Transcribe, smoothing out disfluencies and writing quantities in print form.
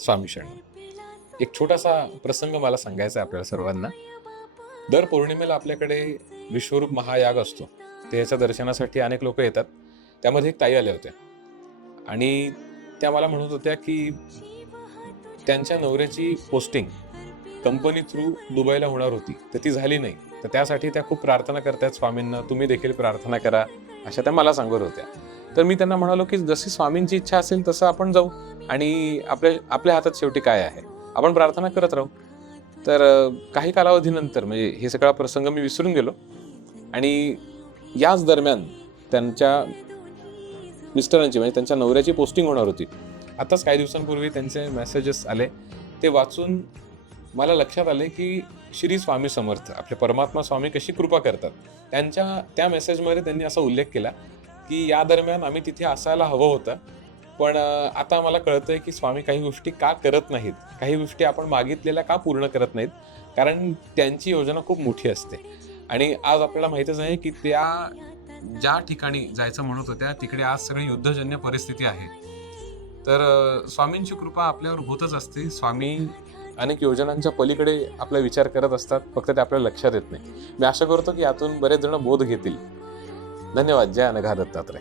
स्वामी शरण. एक छोटासा प्रसंग मला सांगायचा आहे आपल्याला सर्वांना. दर पौर्णिमेला आपल्याकडे विश्वरूप महायाग असतो. त्याच्या दर्शनासाठी अनेक लोक येतात. त्यामध्ये एक ताई आल्या होत्या आणि त्या मला म्हणत होत्या की त्यांच्या नवऱ्याची पोस्टिंग कंपनी थ्रू दुबईला होणार होती, तर ती झाली नाही. तर त्यासाठी त्या खूप प्रार्थना करतात स्वामींना, तुम्ही देखील प्रार्थना करा, अशा त्या मला सांगत होत्या. तर मी त्यांना म्हणालो की जशी स्वामींची इच्छा असेल तसं आपण जाऊ आणि आपल्या हातात शेवटी काय आहे, आपण प्रार्थना करत राहू. तर काही कालावधीनंतर म्हणजे हे सगळा प्रसंग मी विसरून गेलो आणि याच दरम्यान त्यांच्या मिस्टरांची म्हणजे त्यांच्या नवऱ्याची पोस्टिंग होणार होती. आताच काही दिवसांपूर्वी त्यांचे मेसेजेस आले. ते वाचून मला लक्षात आले की श्री स्वामी समर्थ आपले परमात्मा स्वामी कशी कृपा करतात. त्या मेसेजमध्ये त्यांनी असा उल्लेख केला की या दरम्यान आम्ही तिथे असायला हवं होतं, पण आता मला कळतंय की स्वामी काही गोष्टी का करत नाहीत, काही गोष्टी आपण मागितलेल्या का पूर्ण करत नाहीत, कारण त्यांची योजना खूप मोठी असते. आणि आज आपल्याला माहितच आहे की त्या ज्या ठिकाणी जायचं म्हणत होत्या तिकडे आज सगळी युद्धजन्य परिस्थिती आहे. तर स्वामींची कृपा आपल्यावर होतच असते. स्वामी अनेक योजनांच्या पलीकडे आपला विचार करत असतात, फक्त ते आपल्याला लक्षात येत नाही. मी आशा करतो की यातून बरेच जण बोध घेतील. धन्यवाद. जय अनघा दत्तात्रय.